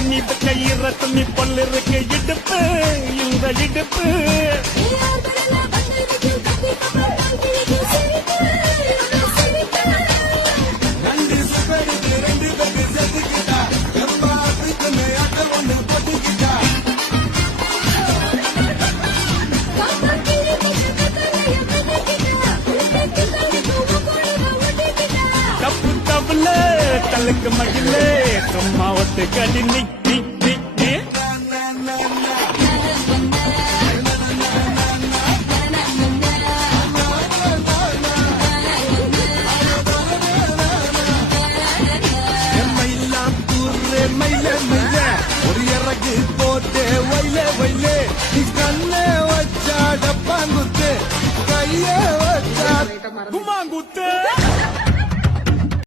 பண்ணி கையிற துணி பல்லு இருக்கு இடுப்பு இந்த இடுப்பு தப்பு தப்புல தலுக்கு மகிழே சும்மா ஒத்து கடி நீ